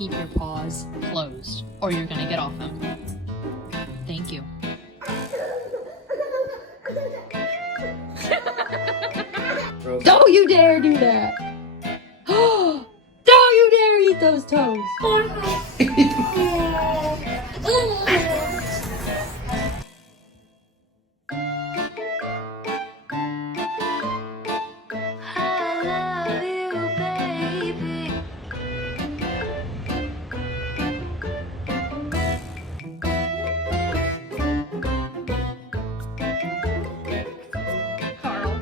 keep your paws closed or you're gonna get off them. Thank you. Don't you dare do that! Don't you dare eat those toes! I love you, baby. Carl.